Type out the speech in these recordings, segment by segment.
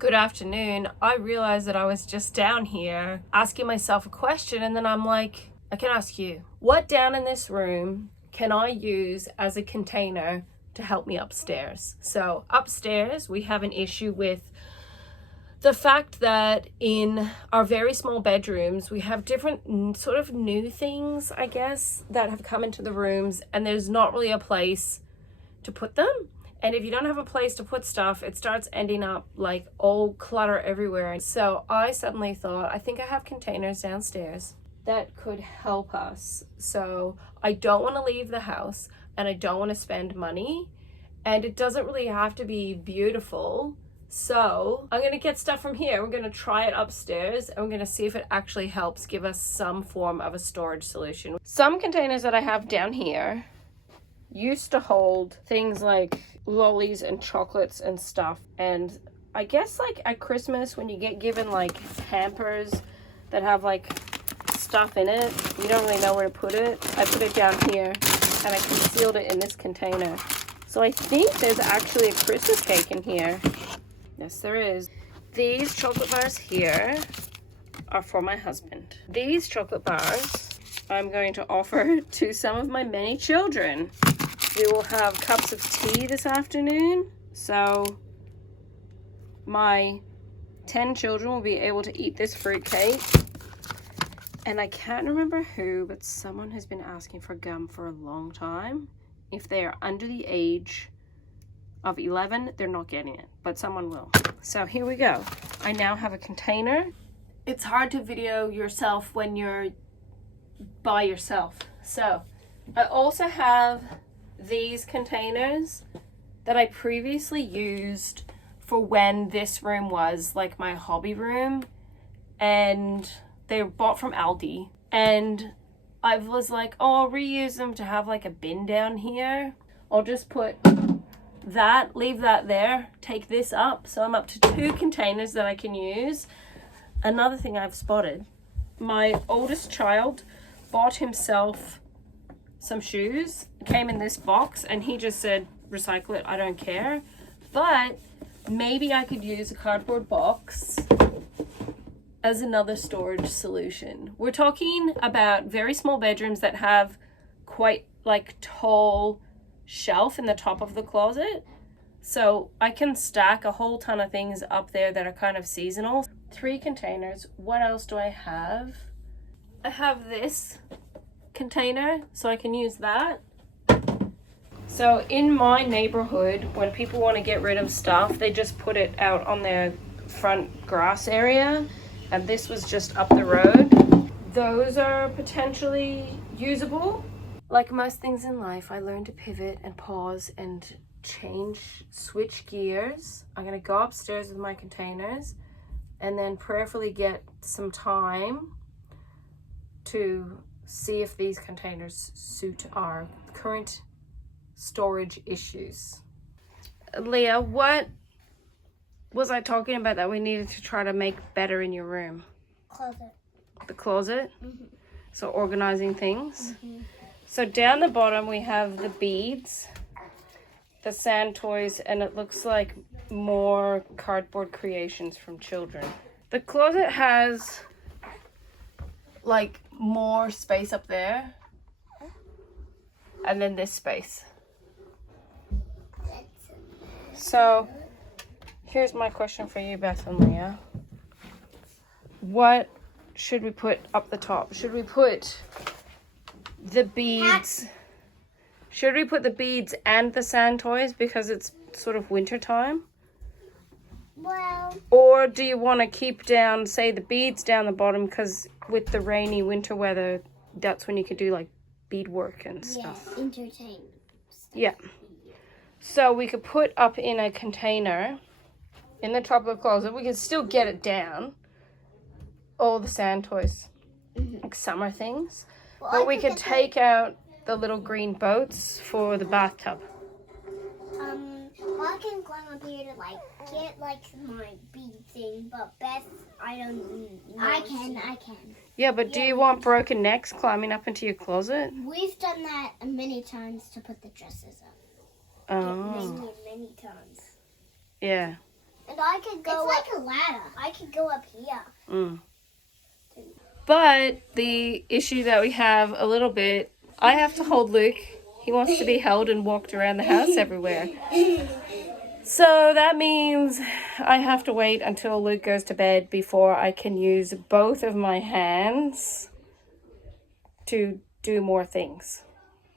Good afternoon. I realized that I was just down here asking myself a question, and then I'm like, I can ask you, what down in this room can I use as a container to help me upstairs? So upstairs, we have an issue with the fact that in our very small bedrooms, we have different sort of new things, I guess, that have come into the rooms, and there's not really a place to put them. And if you don't have a place to put stuff, it starts ending up like all clutter everywhere. And so I suddenly thought, I think I have containers downstairs that could help us. So I don't want to leave the house and I don't want to spend money. And it doesn't really have to be beautiful. So I'm going to get stuff from here. We're going to try it upstairs and we're going to see if it actually helps give us some form of a storage solution. Some containers that I have down here used to hold things like lollies and chocolates and stuff, and I guess like at Christmas when you get given like hampers that have like stuff in it, you don't really know where to put it. I put it down here and I concealed it in this container. So I think there's actually a Christmas cake in here. Yes, there is. These chocolate bars here are for my husband. These chocolate bars I'm going to offer to some of my many children. We will have cups of tea this afternoon, so my 10 children will be able to eat this fruitcake. And I can't remember who, but someone has been asking for gum for a long time. If they are under the age of 11, they're not getting it, but someone will. So here we go. I now have a container. It's hard to video yourself when you're by yourself. So I also have these containers that I previously used for when this room was like my hobby room, and they were bought from Aldi, and I was like, oh, I'll reuse them to have like a bin down here. I'll just put that, leave that there, take this up, so I'm up to 2 containers that I can use. Another thing I've spotted, my oldest child bought himself some shoes, came in this box, and he just said, recycle it, I don't care. But maybe I could use a cardboard box as another storage solution. We're talking about very small bedrooms that have quite like tall shelf in the top of the closet. So I can stack a whole ton of things up there that are kind of seasonal. 3 containers. What else do I have? I have this container, so I can use that. So in my neighborhood, when people want to get rid of stuff, they just put it out on their front grass area, and this was just up the road. Those are potentially usable. Like most things in life, I learned to pivot and pause and switch gears. I'm going to go upstairs with my containers and then prayerfully get some time to see if these containers suit our current storage issues. Leah, what was I talking about that we needed to try to make better in your room? Closet. The closet? Mm-hmm. So organizing things. Mm-hmm. So down the bottom we have the beads, the sand toys, and it looks like more cardboard creations from children. The closet has like more space up there, and then this space. So here's my question for you, Beth and Leah. What should we put up the top? Should we put the beads? Should we put the beads and the sand toys because it's sort of winter time? Well, or do you want to keep down, say, the beads down the bottom, because with the rainy winter weather, that's when you could do like beadwork and stuff. Yeah, entertainment stuff. Yeah. So we could put up in a container in the top of the closet. We could still get it down. All the sand toys, like summer things. Well, but we could take out the little green boats for the bathtub. I can climb up here to like get like my bead thing, but Beth, I don't know. I can. Yeah, but do you want broken necks climbing up into your closet? We've done that many times to put the dresses up. Oh. Many times. Yeah. And I could go it's like a ladder. I could go up here. But the issue that we have a little bit, I have to hold Luke. He wants to be held and walked around the house everywhere. So that means I have to wait until Luke goes to bed before I can use both of my hands to do more things.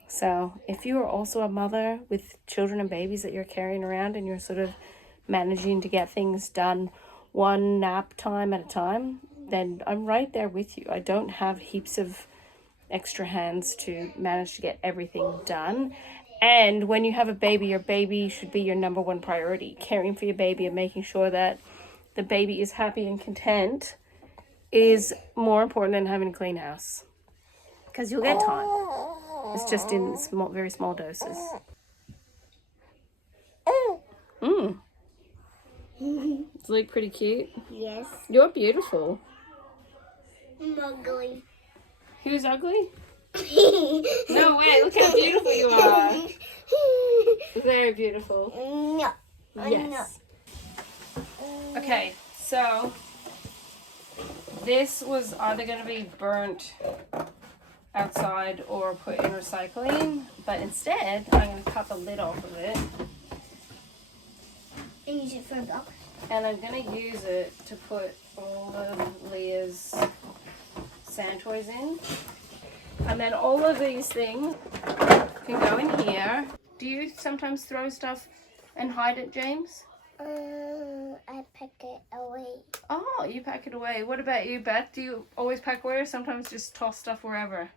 So if you are also a mother with children and babies that you're carrying around and you're sort of managing to get things done one nap time at a time, then I'm right there with you. I don't have heaps of extra hands to manage to get everything done. And when you have a baby, your baby should be your number one priority. Caring for your baby and making sure that the baby is happy and content is more important than having a clean house. Because you'll get time. It's just in small, very small doses. Does it look pretty cute? Yes. You're beautiful. I'm ugly. Who's ugly? No way, look how beautiful you are. Very beautiful. No. Yes. Okay, so this was either going to be burnt outside or put in recycling, but instead I'm going to cut the lid off of it. And use it for a box. And I'm going to use it to put all of Leah's sand toys in. And then all of these things can go in here. Do you sometimes throw stuff and hide it, James? I pack it away. Oh, you pack it away. What about you, Beth? Do you always pack away or sometimes just toss stuff wherever?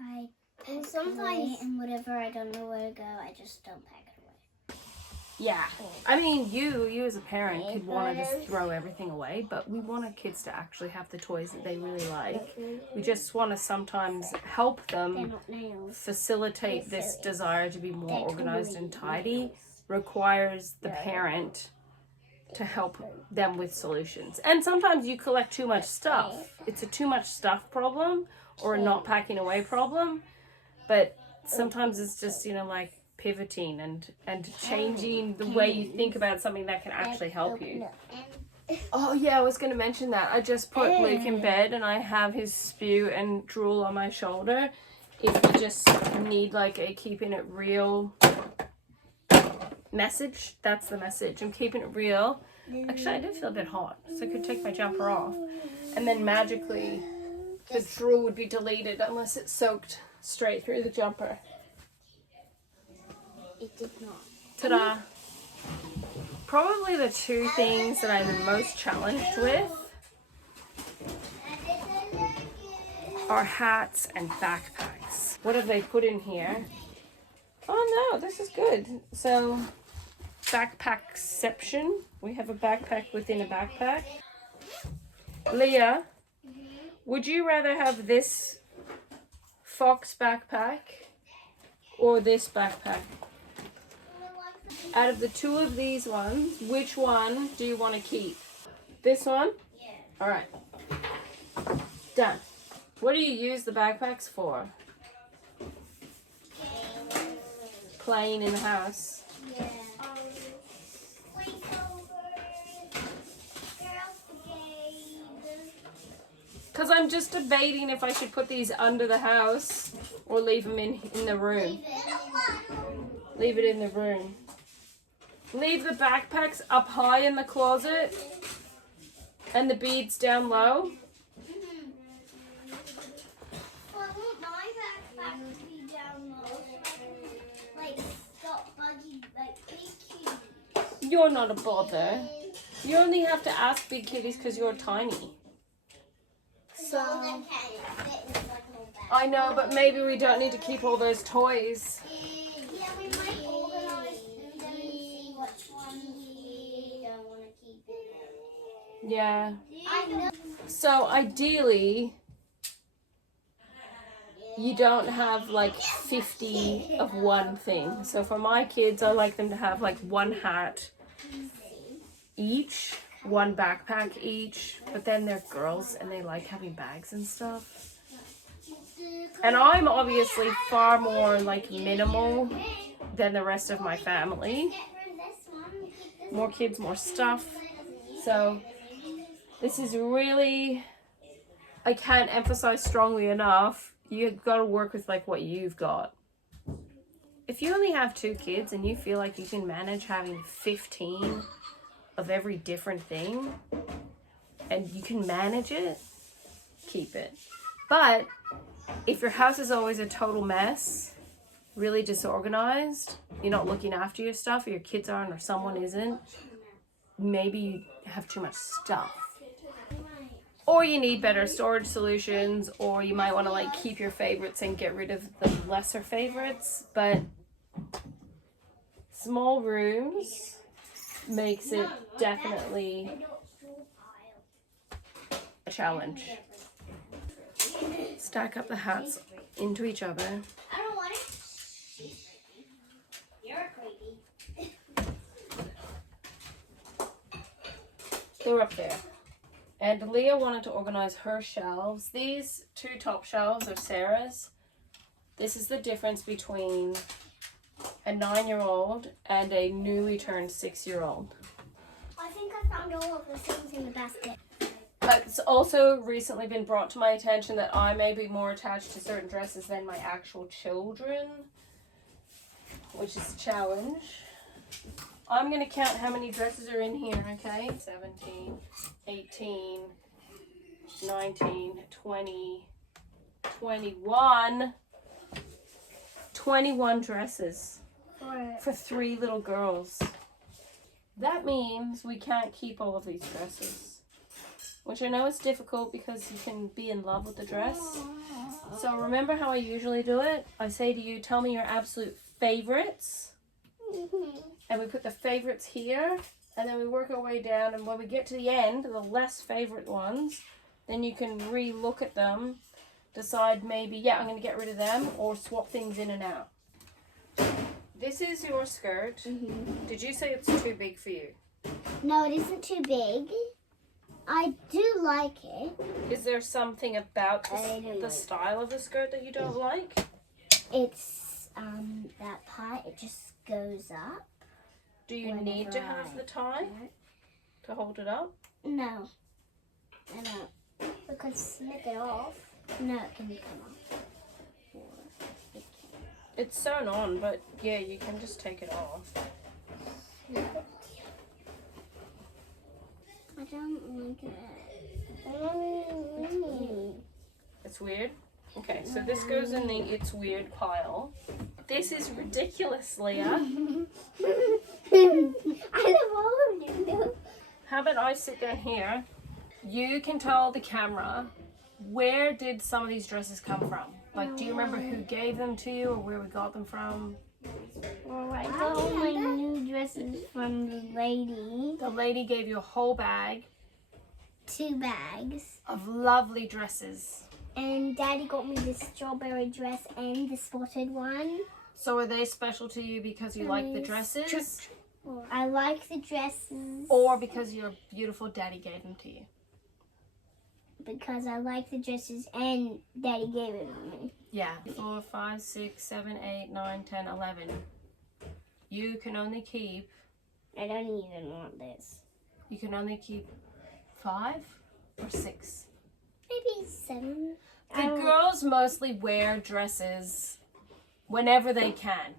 I pack sometimes and whatever I don't know where to go, I just don't pack it away. Yeah. I mean, you as a parent could want to just throw everything away, but we want our kids to actually have the toys that they really like. We just want to sometimes help them facilitate this desire to be more organized and tidy. Requires the parent to help them with solutions. And sometimes you collect too much stuff. It's a too much stuff problem or a not packing away problem. But sometimes it's just, you know, like pivoting and changing the way you think about something that can actually help you. Oh yeah, I was going to mention that. I just put Luke in bed and I have his spew and drool on my shoulder. If you just need like a keeping it real message, that's the message. I'm keeping it real. Actually, I do feel a bit hot, so I could take my jumper off. And then magically, the drool would be deleted unless it soaked straight through the jumper. It did not. Ta-da! Probably the two things that I'm the most challenged with are hats and backpacks. What have they put in here? Oh no, this is good. So, backpackception. We have a backpack within a backpack. Leah, would you rather have this fox backpack or this backpack? Out of the two of these ones, which one do you want to keep? This one? Yeah. All right. Done. What do you use the backpacks for? Playing in the house. Yeah. Because I'm just debating if I should put these under the house or leave them in the room. Leave it in the room. Leave the backpacks up high in the closet and the beads down low. Well, I want my backpack to be down low so I can, like, stop buggy, like, big kitties. You're not a bother. You only have to ask big kitties because you're tiny. So, I know, but maybe we don't need to keep all those toys. Yeah, we might organize them and see which ones we don't want to keep in. Yeah. I know. So ideally, you don't have like 50 of one thing. So for my kids, I like them to have like one hat each, one backpack each, but then they're girls and they like having bags and stuff. And I'm obviously far more like minimal than the rest of my family. more kids, more stuff. So this is really, I can't emphasize strongly enough, you've got to work with like what you've got. If you only have 2 kids and you feel like you can manage having 15 of every different thing and you can manage it, keep it. But if your house is always a total mess, really disorganized, you're not looking after your stuff, or your kids aren't, or someone isn't, maybe you have too much stuff. Or you need better storage solutions, or you might want to like keep your favorites and get rid of the lesser favorites. But small rooms makes it definitely a challenge. Stack up the hats into each other. I don't want it. You're creepy. They're up there. And Leah wanted to organize her shelves. These 2 top shelves are Sarah's. This is the difference between a 9-year-old and a newly turned 6-year-old. I think I found all of the things in the basket. It's also recently been brought to my attention that I may be more attached to certain dresses than my actual children, which is a challenge. I'm going to count how many dresses are in here, okay? 17, 18, 19, 20, 21. 21 dresses for 3 little girls. That means we can't keep all of these dresses, which I know is difficult because you can be in love with the dress. So remember how I usually do it? I say to you, tell me your absolute favorites. And we put the favorites here, and then we work our way down, and when we get to the end, the less favorite ones, then you can re-look at them, decide maybe, yeah, I'm going to get rid of them, or swap things in and out. This is your skirt. Did you say it's too big for you? No, it isn't too big. I do like it. Is there something about the style of the skirt that you don't like? It's that part, it just goes up. Do you need to have the tie to hold it up? No. I don't. We could snip it off. No, it can come off. It's sewn on, but yeah, you can just take it off. I don't like it. It's weird? Okay, so this goes in the it's weird pile. This is ridiculous, Leah. I don't want to. How about I sit down here? You can tell the camera, where did some of these dresses come from? Like, do you remember who gave them to you or where we got them from? Well, I got all my new dresses from the lady. The lady gave you a whole bag 2 bags. of lovely dresses. And Daddy got me this strawberry dress and the spotted one. So are they special to you because you like the dresses? I like the dresses. Or because your beautiful daddy gave them to you? Because I like the dresses and Daddy gave it to me. Yeah. 4, 5, 6, 7, 8, 9, 10, 11. You can only keep... I don't even want this. You can only keep 5 or 6. Maybe 7. The girls mostly wear dresses whenever they can.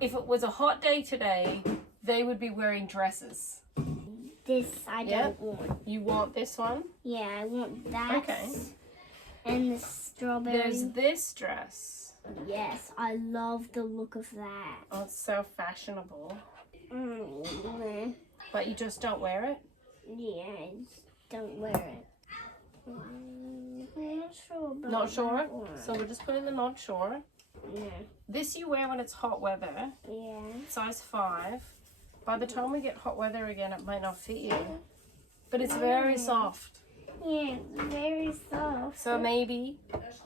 If it was a hot day today, they would be wearing dresses. This I don't want. You want this one? Yeah, I want that. Okay. And the strawberry. There's this dress. Yes, I love the look of that. Oh, it's so fashionable. But you just don't wear it? Yeah, I just don't wear it. I'm not sure about Not sure? that one. So we're just putting the not sure. Yeah. This you wear when it's hot weather. Yeah. Size 5. By the time we get hot weather again, it might not fit you. But it's very soft. Yeah, it's very soft. So maybe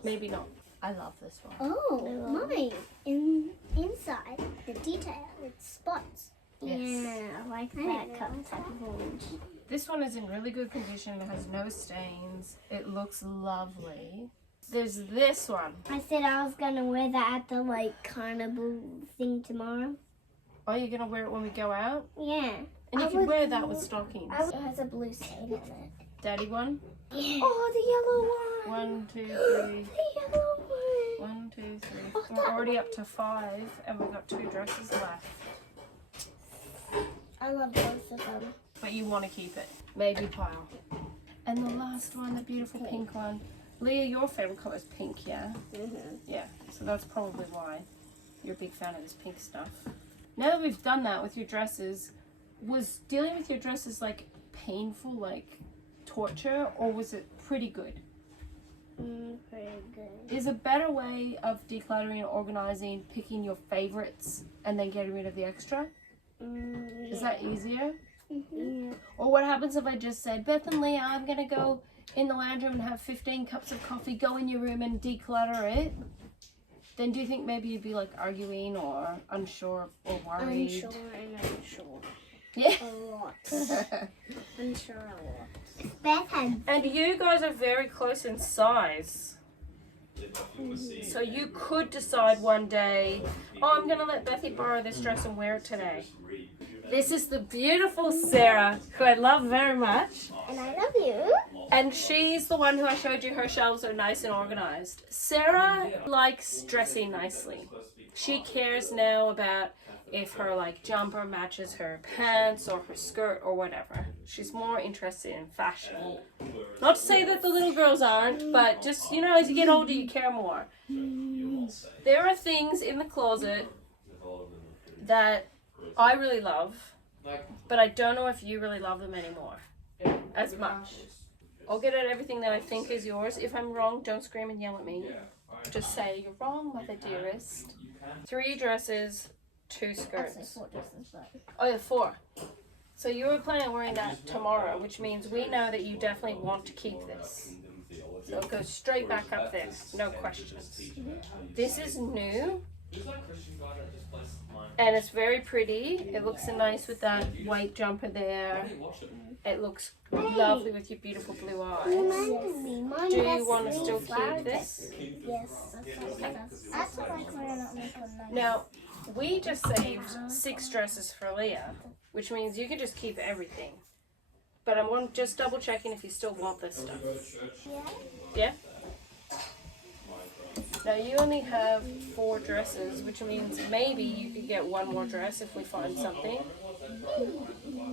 not. I love this one. Oh, mine. Inside, the detail, it's spots. Yes. Yeah, I like that type of orange. This one is in really good condition. It has no stains. It looks lovely. There's this one. I said I was gonna wear that at the carnival thing tomorrow. Are you gonna wear it when we go out? Yeah. And you can wear that with stockings. It has a blue stain on it. Daddy one? Yeah. Oh, the yellow one. 1, 2, 3. The yellow one. 1, 2, 3. Oh, We're already up to 5, and we've got 2 dresses left. I love both of them. But you want to keep it. Maybe pile. And the last one, the beautiful pink one. Leah, your favorite color is pink, yeah? Yeah, so that's probably why you're a big fan of this pink stuff. Now that we've done that with your dresses, was dealing with your dresses like painful, like torture, or was it pretty good? Pretty good. Is a better way of decluttering and organizing picking your favorites and then getting rid of the extra? Is that easier? Yeah. Or what happens if I just said, Beth and Leah, I'm going to go in the lounge room and have 15 cups of coffee, go in your room and declutter it? Then do you think maybe you'd be like arguing or unsure or worried? Unsure and unsure. Yeah. A lot. Unsure a lot. Beth had... And you guys are very close in size. So you could decide one day, oh, I'm going to let Bethy borrow this dress and wear it today. This is the beautiful Sarah, who I love very much. And I love you. And she's the one who I showed you her shelves are nice and organized. Sarah likes dressing nicely. She cares now about if her like jumper matches her pants or her skirt or whatever. She's more interested in fashion. Not to say that the little girls aren't, but just, you know, as you get older you care more. There are things in the closet that I really love, but I don't know if you really love them anymore as much. I'll get at everything that I think is yours. If I'm wrong, don't scream and yell at me. Just say, you're wrong, mother dearest. 3 dresses, 2 skirts. 4 dresses, but... Oh yeah, 4. So you were planning on wearing that tomorrow, which means we know that you definitely want to keep this. So it goes straight back up there, no questions. This is new. And it's very pretty. It looks nice with that white jumper there. It looks lovely with your beautiful blue eyes. Do you want to still keep this? Yes. That's like we're not making nice. Now, we just saved 6 dresses for Leah, which means you can just keep everything. But I'm just double checking if you still want this stuff. Yeah? Now you only have 4 dresses, which means maybe you could get 1 more dress if we find something.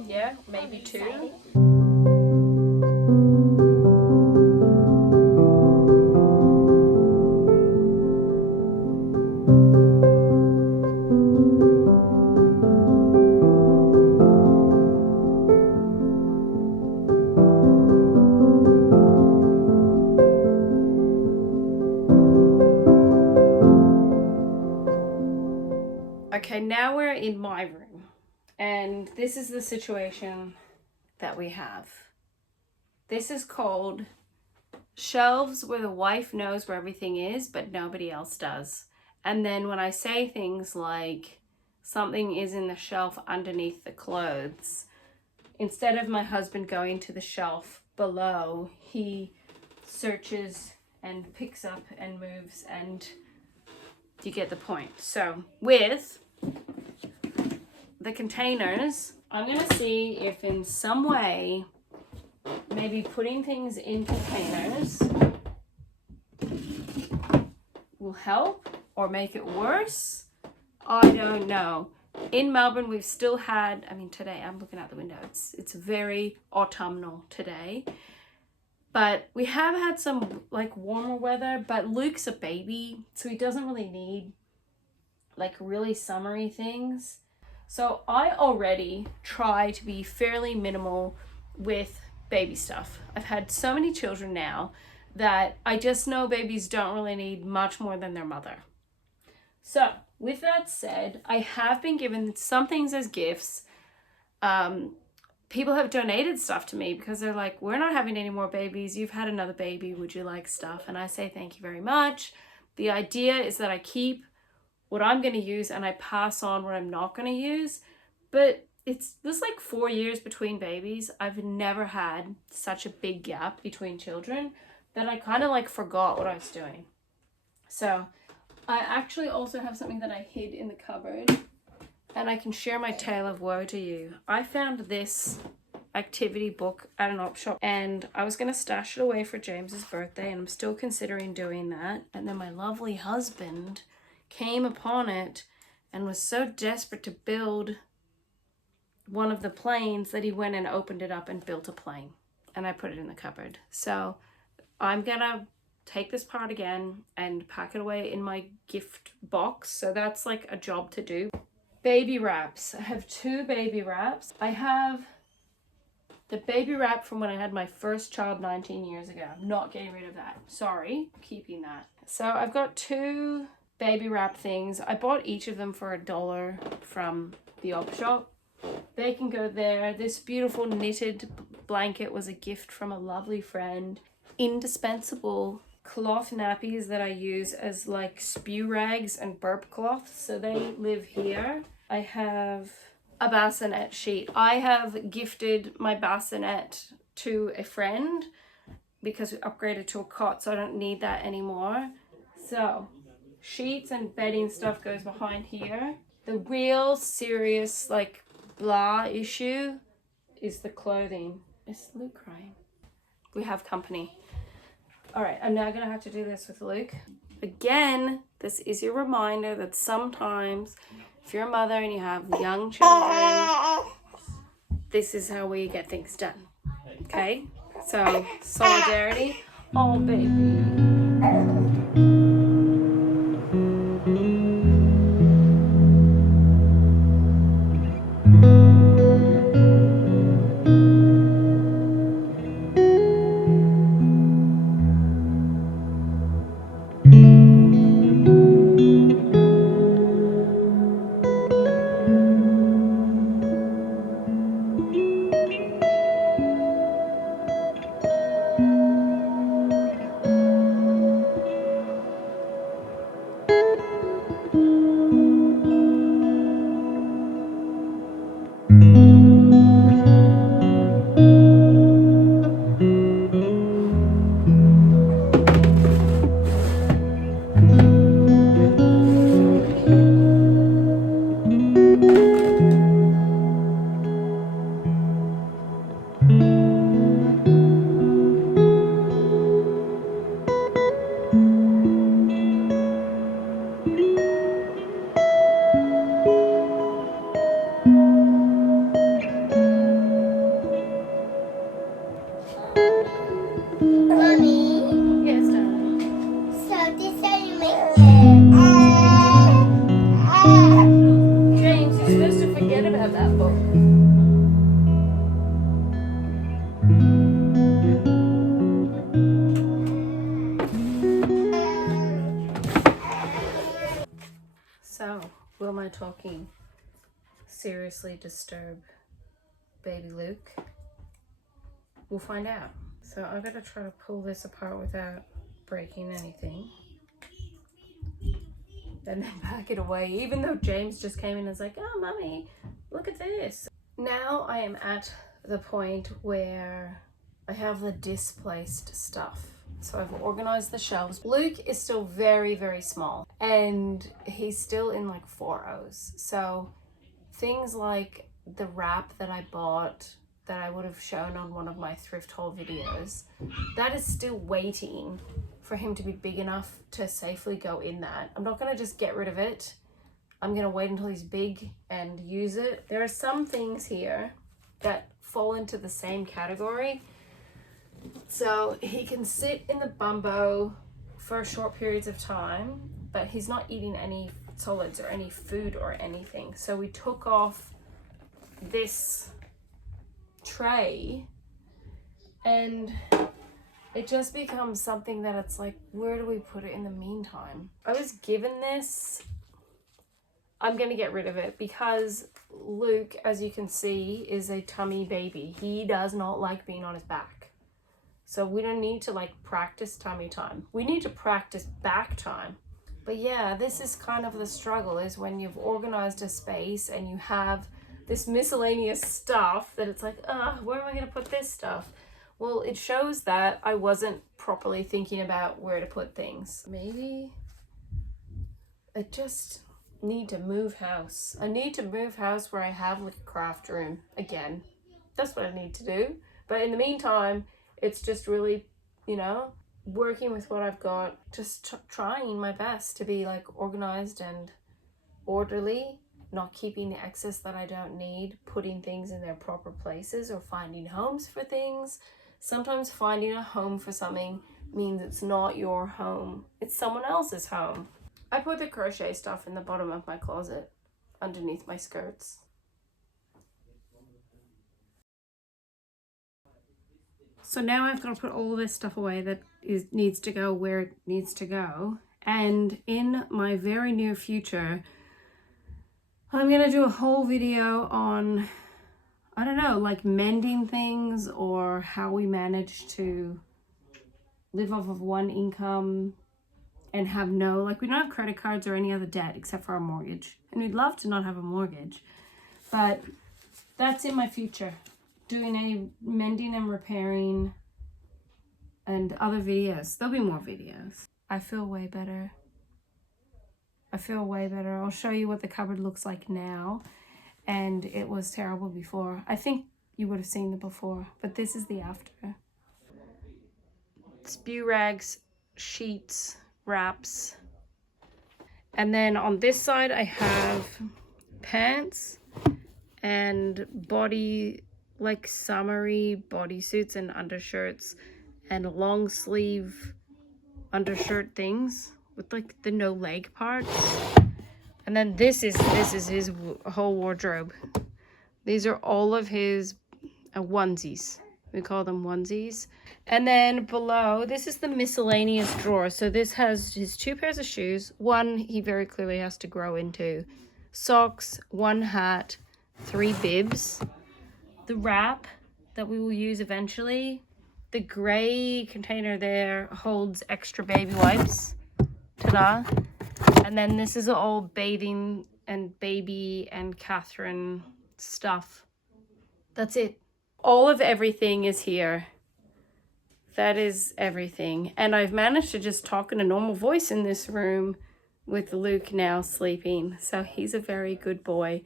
Yeah, maybe 2. Okay, now we're in my room, and this is the situation that we have. This is called shelves where the wife knows where everything is, but nobody else does. And then when I say things like something is in the shelf underneath the clothes, instead of my husband going to the shelf below, he searches and picks up and moves, and you get the point. So with the containers, I'm going to see if in some way maybe putting things in containers will help or make it worse. I don't know. In Melbourne, we've still had, I mean, today, I'm looking out the window, it's very autumnal today. But we have had some like warmer weather, but Luke's a baby, so he doesn't really need like really summery things. So I already try to be fairly minimal with baby stuff. I've had so many children now that I just know babies don't really need much more than their mother. So with that said, I have been given some things as gifts. People have donated stuff to me because they're like, we're not having any more babies. You've had another baby. Would you like stuff? And I say, thank you very much. The idea is that I keep what I'm going to use and I pass on what I'm not going to use. But there's like 4 years between babies. I've never had such a big gap between children that I kind of like forgot what I was doing. So I actually also have something that I hid in the cupboard And I can share my tale of woe to you. I found this activity book at an op shop and I was going to stash it away for James's birthday, and I'm still considering doing that. And then my lovely husband came upon it and was so desperate to build one of the planes that he went and opened it up and built a plane, and I put it in the cupboard. So I'm gonna take this part again and pack it away in my gift box. So that's like a job to do. Baby wraps. I have 2 baby wraps. I have the baby wrap from when I had my first child 19 years ago. I'm not getting rid of that. Sorry, keeping that. So I've got 2 baby wrap things. I bought each of them for $1 from the op shop. They can go there. This beautiful knitted blanket was a gift from a lovely friend. Indispensable cloth nappies that I use as like spew rags and burp cloths, so they live here. I have a bassinet sheet. I have gifted my bassinet to a friend because we upgraded to a cot, so I don't need that anymore. So sheets and bedding stuff goes behind here. The real serious like blah issue is the clothing. Is Luke crying? We have company. All right, I'm now gonna have to do this with Luke. Again, this is your reminder that sometimes if you're a mother and you have young children, this is how we get things done. Okay? So, solidarity. Oh, baby. Mommy, Yes, darling. so this is how you make James, you're supposed to forget about that book. So, will my talking seriously disturb baby Luke? We'll find out. So I'm gonna try to pull this apart without breaking anything. And then pack it away, even though James just came in and was like, oh, Mummy, look at this. Now I am at the point where I have the displaced stuff. So I've organized the shelves. Luke is still very, very small and he's still in like 4Os. So things like the wrap that I bought that I would have shown on one of my thrift haul videos, that is still waiting for him to be big enough to safely go in that. I'm not gonna just get rid of it. I'm gonna wait until he's big and use it. There are some things here that fall into the same category. So he can sit in the bumbo for short periods of time, but he's not eating any solids or any food or anything. So we took off this tray and it just becomes something that it's like, where do we put it in the meantime? I was given this. I'm going to get rid of it because Luke, as you can see, is a tummy baby. He does not like being on his back. So we don't need to like practice tummy time. We need to practice back time. But yeah, this is kind of the struggle, is when you've organized a space and you have this miscellaneous stuff that it's like, where am I going to put this stuff? Well, it shows that I wasn't properly thinking about where to put things. Maybe it just, need to move house. I need to move house where I have like a craft room again. That's what I need to do. But in the meantime, it's just really, you know, working with what I've got, just trying my best to be like organized and orderly, not keeping the excess that I don't need, putting things in their proper places or finding homes for things. Sometimes finding a home for something means it's not your home, it's someone else's home. I put the crochet stuff in the bottom of my closet underneath my skirts. So now I've got to put all this stuff away that needs to go where it needs to go. And in my very near future, I'm going to do a whole video on, I don't know, like mending things or how we manage to live off of one income and have no, like we don't have credit cards or any other debt except for our mortgage. And we'd love to not have a mortgage, but that's in my future. Doing any mending and repairing and other videos. There'll be more videos. I feel way better. I feel way better. I'll show you what the cupboard looks like now. And it was terrible before. I think you would have seen the before, but this is the after. Spew rags, sheets, wraps. And then on this side I have pants and body, like summery bodysuits and undershirts and long sleeve undershirt things with like the no leg parts. And then this is his whole wardrobe. These are all of his onesies. We call them onesies. And then below, this is the miscellaneous drawer. So this has his 2 pairs of shoes. One he very clearly has to grow into. Socks, 1 hat, 3 bibs. The wrap that we will use eventually. The gray container there holds extra baby wipes. Ta-da. And then this is all bathing and baby and Katherine stuff. That's it. All of everything is here. That is everything. And I've managed to just talk in a normal voice in this room with Luke now sleeping. So he's a very good boy.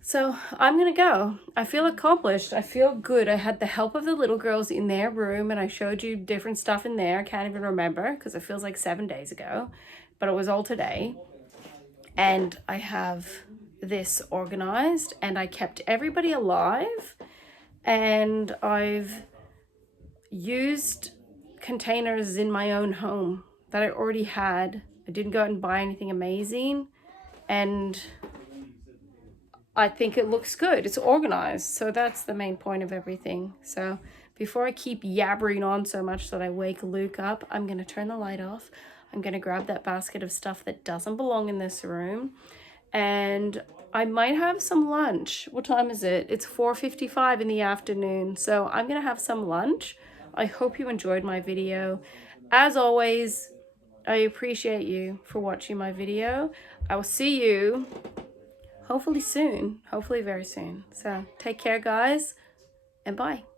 So I'm gonna go. I feel accomplished. I feel good. I had the help of the little girls in their room and I showed you different stuff in there. I can't even remember because it feels like 7 days ago, but it was all today. And I have this organized and I kept everybody alive, and I've used containers in my own home that I already had. I didn't go out and buy anything amazing, and I think it looks good. It's organized. So that's the main point of everything. So before I keep yabbering on so much that I wake Luke up, I'm going to turn the light off. I'm going to grab that basket of stuff that doesn't belong in this room. And I might have some lunch. What time is it? It's 4:55 in the afternoon. So I'm going to have some lunch. I hope you enjoyed my video. As always, I appreciate you for watching my video. I will see you hopefully soon, hopefully very soon. So take care, guys, and bye.